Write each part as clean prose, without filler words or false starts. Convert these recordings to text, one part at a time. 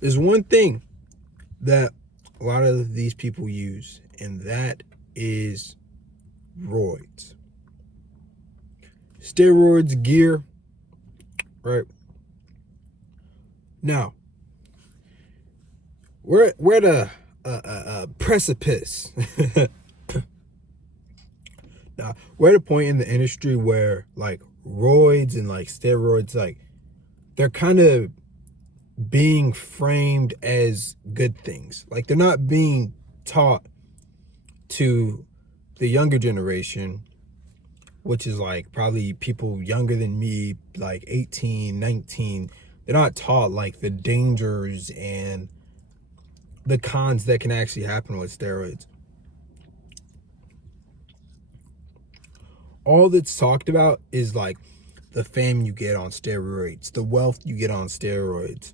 There's one thing that a lot of these people use, and that is roids. Steroids, gear, right? Now, we're at a precipice. Now, we're at a point in the industry where like roids and like steroids, like they're kind of being framed as good things. Like they're not being taught to the younger generation, which is like probably people younger than me, like 18, 19. They're not taught like the dangers and the cons that can actually happen with steroids. All that's talked about is like the fame you get on steroids, the wealth you get on steroids,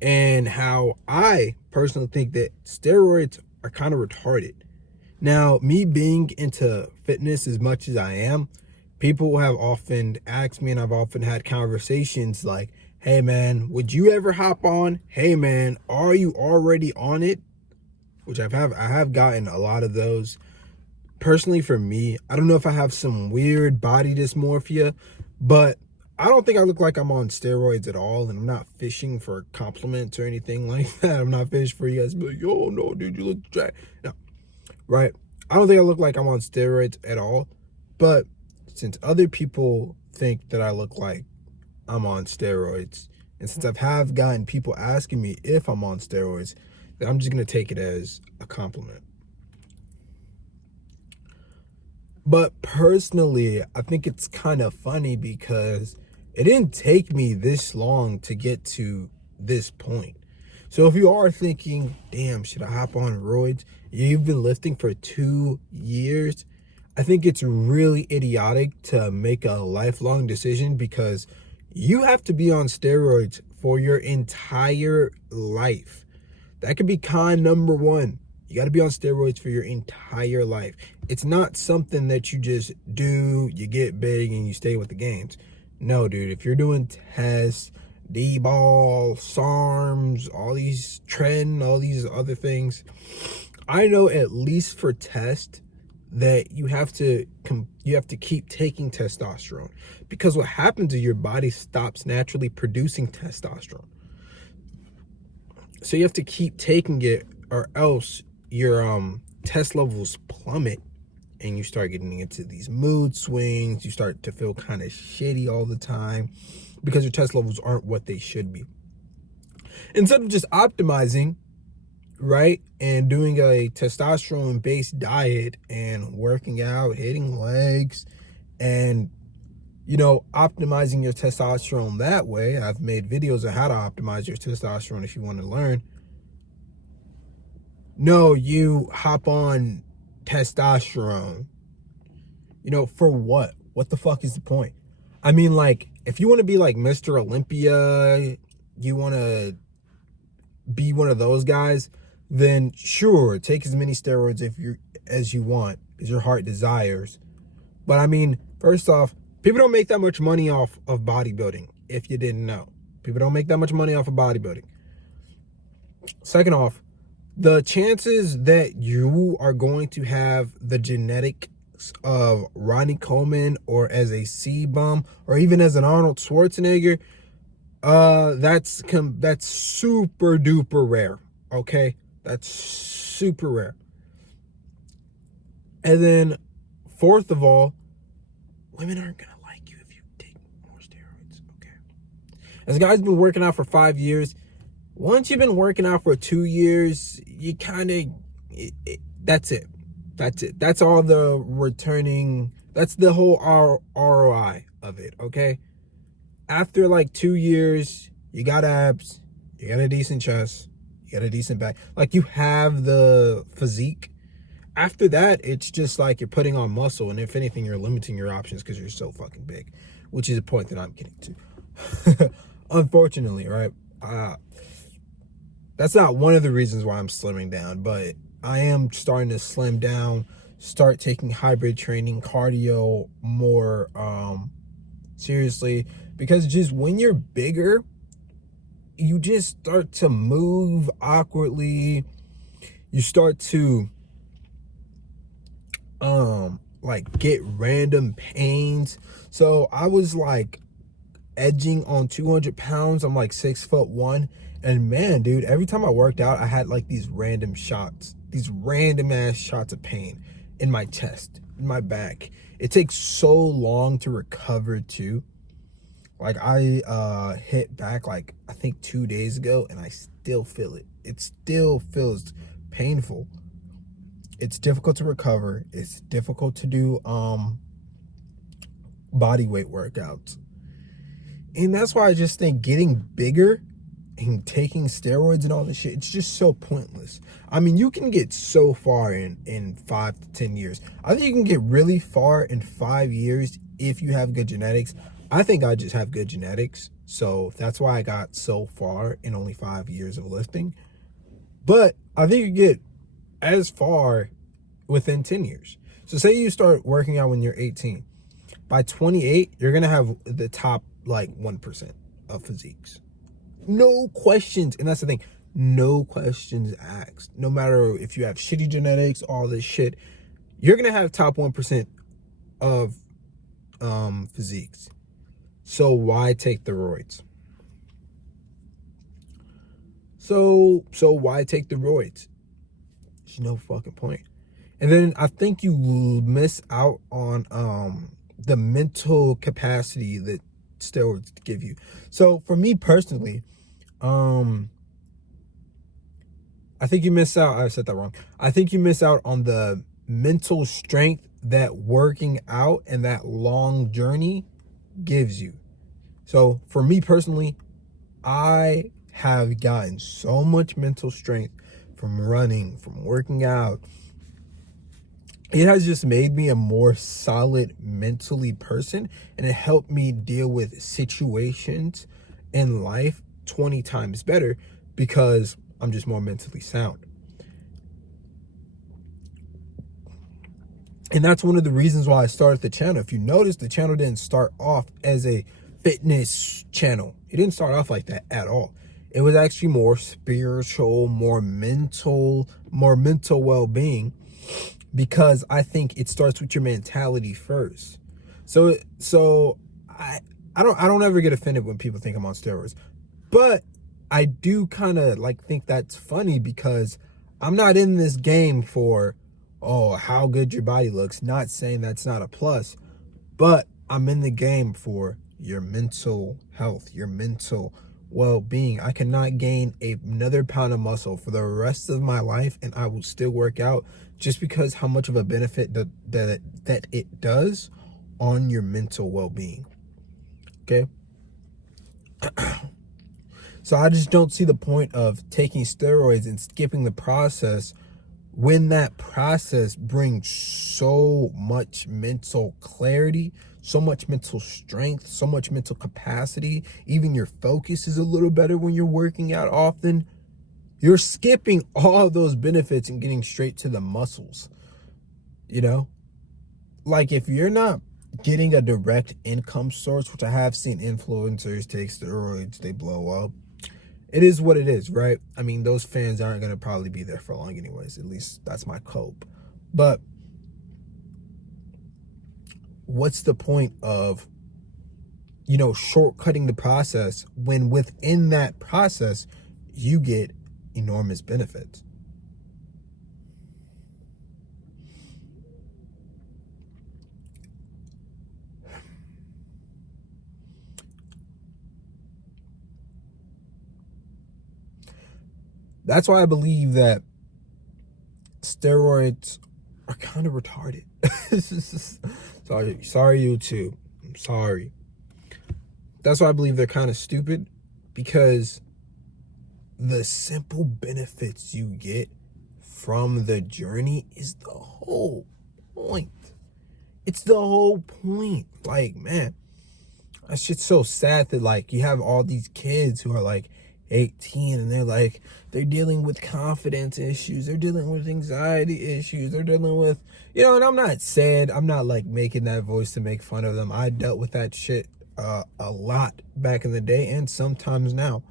and how I personally think that steroids are kind of retarded. Now, me being into fitness as much as I am, people have often asked me, and I've often had conversations like, hey man, would you ever hop on? Hey man, are you already on it? Which I have gotten a lot of those. Personally, for me, I don't know if I have some weird body dysmorphia, but I don't think I look like I'm on steroids at all, and I'm not fishing for compliments or anything like that. I'm not fishing for you guys to be like, yo, no, dude, you look jacked. No, right? I don't think I look like I'm on steroids at all, but since other people think that I look like I'm on steroids, and since I've have gotten people asking me if I'm on steroids, then I'm just going to take it as a compliment. But personally, I think it's kind of funny because it didn't take me this long to get to this point. So if you are thinking, damn, should I hop on roids? You've been lifting for 2 years. I think it's really idiotic to make a lifelong decision because you have to be on steroids for your entire life. That could be con number one. You got to be on steroids for your entire life. It's not something that you just do, you get big, and you stay with the games. No, dude, if you're doing tests, D-ball, SARMs, all these trend, all these other things, I know at least for test that you have to keep taking testosterone, because what happens is your body stops naturally producing testosterone. So you have to keep taking it, or else your test levels plummet and you start getting into these mood swings. You start to feel kind of shitty all the time because your test levels aren't what they should be. Instead of just optimizing, right, and doing a testosterone based diet and working out, hitting legs, and optimizing your testosterone that way. I've made videos on how to optimize your testosterone if you want to learn. No, you hop on testosterone. For what? What the fuck is the point? I mean, like, if you want to be like Mr. Olympia, you want to be one of those guys, then sure, take as many steroids as you want, as your heart desires. But I mean, first off, people don't make that much money off of bodybuilding, if you didn't know. People don't make that much money off of bodybuilding. Second off, the chances that you are going to have the genetics of Ronnie Coleman, or as a C-bum, or even as an Arnold Schwarzenegger, that's super duper rare. Okay, that's super rare. And then, fourth of all, women aren't gonna like you if you take more steroids. Okay, as a guy's been working out for 5 years, once you've been working out for 2 years, you kind of, that's it. That's it. That's all the returning. That's the whole ROI of it, okay? After like 2 years, you got abs, you got a decent chest, you got a decent back. Like, you have the physique. After that, it's just like you're putting on muscle, and if anything, you're limiting your options because you're so fucking big, which is a point that I'm getting to. Unfortunately, right? That's not one of the reasons why I'm slimming down, but I am starting to slim down, start taking hybrid training, cardio more seriously, because just when you're bigger, you just start to move awkwardly. You start to like get random pains. So I was like edging on 200 pounds. I'm like 6'1", and man, dude, every time I worked out, I had like these random ass shots of pain in my chest, in my back. It takes so long to recover too. Like I hit back like I think 2 days ago, and I still feel it. It still feels painful. It's difficult to recover. It's difficult to do body weight workouts. And that's why I just think getting bigger and taking steroids and all this shit, it's just so pointless. I mean, you can get so far in 5 to 10 years. I think you can get really far in 5 years if you have good genetics. I think I just have good genetics. So that's why I got so far in only 5 years of lifting. But I think you get as far within 10 years. So say you start working out when you're 18. By 28, you're going to have the top like 1% of physiques. No questions. And that's the thing. No questions asked. No matter if you have shitty genetics, all this shit, you're going to have top 1% of physiques. So why take the roids? So why take the roids? There's no fucking point. And then I think you miss out on the mental capacity that steroids give you. So for me personally, I think you miss out. I said that wrong. I think you miss out on the mental strength that working out and that long journey gives you. So for me personally, I have gotten so much mental strength from running, from working out. It has just made me a more solid mentally person, and it helped me deal with situations in life 20 times better because I'm just more mentally sound. And that's one of the reasons why I started the channel. If you notice, the channel didn't start off as a fitness channel. It didn't start off like that at all. It was actually more spiritual, more mental well-being, because I think it starts with your mentality first. So I don't ever get offended when people think I'm on steroids. But I do kind of like think that's funny because I'm not in this game for, oh, how good your body looks. Not saying that's not a plus, but I'm in the game for your mental health, your mental well-being. I cannot gain another pound of muscle for the rest of my life and I will still work out just because how much of a benefit that it does on your mental well-being. Okay? So I just don't see the point of taking steroids and skipping the process when that process brings so much mental clarity, so much mental strength, so much mental capacity. Even your focus is a little better when you're working out often. You're skipping all of those benefits and getting straight to the muscles. You know? Like if you're not getting a direct income source, which I have seen influencers take steroids, they blow up. It is what it is, right? I mean, those fans aren't going to probably be there for long anyways. At least that's my hope. But what's the point of, shortcutting the process when within that process, you get enormous benefits? That's why I believe that steroids are kind of retarded. Sorry, YouTube. I'm sorry. That's why I believe they're kind of stupid, because the simple benefits you get from the journey is the whole point. It's the whole point. Like, man, that shit's so sad that, like, you have all these kids who are, like, 18 and they're dealing with confidence issues, they're dealing with anxiety issues, they're dealing with, and I'm not like making that voice to make fun of them. I dealt with that shit a lot back in the day and sometimes now.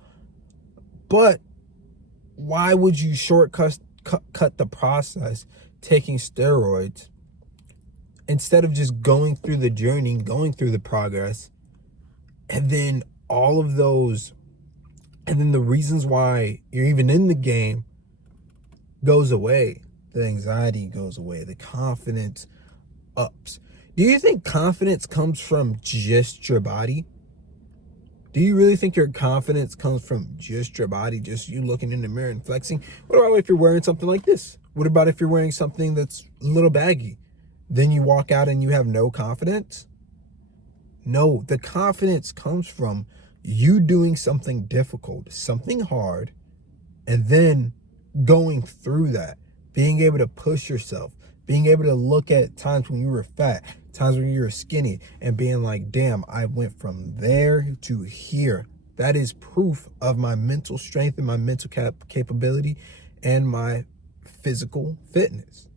But why would you cut the process taking steroids instead of just going through the journey, going through the progress, and then all of those, and then the reasons why you're even in the game goes away. The anxiety goes away. The confidence ups. Do you think confidence comes from just your body? Do you really think your confidence comes from just your body, just you looking in the mirror and flexing? What about if you're wearing something like this? What about if you're wearing something that's a little baggy? Then you walk out and you have no confidence? No, the confidence comes from you doing something difficult, something hard, and then going through that, being able to push yourself, being able to look at times when you were fat, times when you were skinny, and being like, damn, I went from there to here. That is proof of my mental strength and my mental capability and my physical fitness.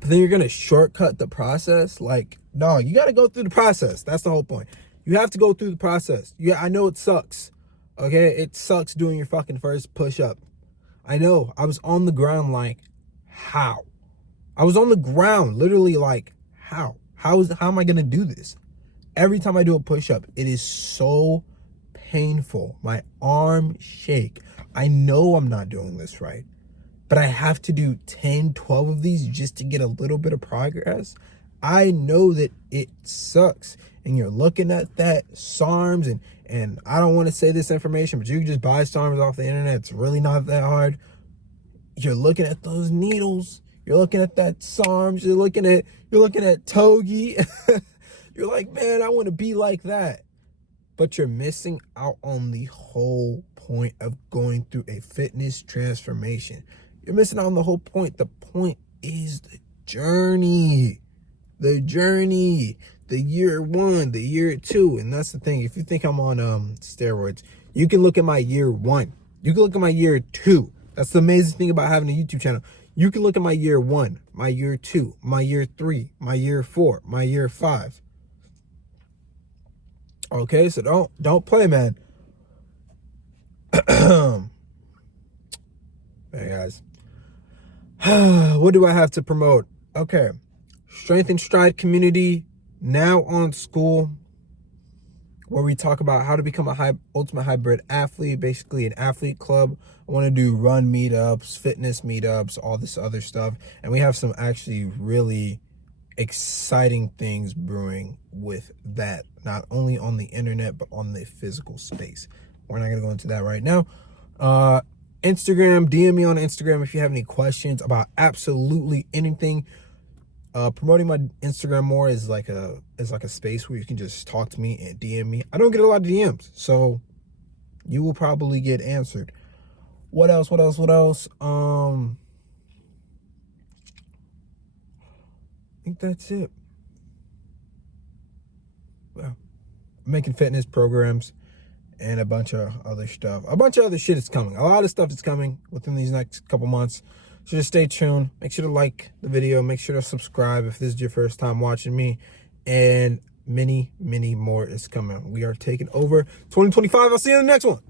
But then you're going to shortcut the process? Like, no, you got to go through the process. That's the whole point. You have to go through the process. Yeah, I know it sucks. Okay, it sucks doing your fucking first push-up. I know. I was on the ground like, how? I was on the ground literally like, how? How am I going to do this? Every time I do a push-up, it is so painful. My arm shake. I know I'm not doing this right, but I have to do 10, 12 of these just to get a little bit of progress. I know that it sucks. And you're looking at that SARMs, and I don't want to say this information, but you can just buy SARMs off the internet. It's really not that hard. You're looking at those needles. You're looking at that SARMs. You're looking at Togi. You're like, man, I want to be like that. But you're missing out on the whole point of going through a fitness transformation. You're missing out on the whole point. The point is the journey. The journey. The year 1, the year 2. And that's the thing. If you think I'm on steroids, you can look at my year 1. You can look at my year 2. That's the amazing thing about having a YouTube channel. You can look at my year 1, my year 2, my year 3, my year 4, my year 5. Okay, so don't play, man. Hey guys. What do I have to promote? Okay. Strength and Stride community now on school, where we talk about how to become a ultimate hybrid athlete, basically an athlete club. I want to do run meetups, fitness meetups, all this other stuff. And we have some actually really exciting things brewing with that, not only on the internet, but on the physical space. We're not going to go into that right now. Instagram, DM me on Instagram if you have any questions about absolutely anything. Promoting my Instagram more is like a space where you can just talk to me and DM me. I don't get a lot of DMs, so you will probably get answered. What else? I think that's it. Well, I'm making fitness programs and a bunch of other stuff. A bunch of other shit is coming. A lot of stuff is coming within these next couple months. So just stay tuned. Make sure to like the video. Make sure to subscribe if this is your first time watching me. And many, many more is coming. We are taking over 2025. I'll see you in the next one.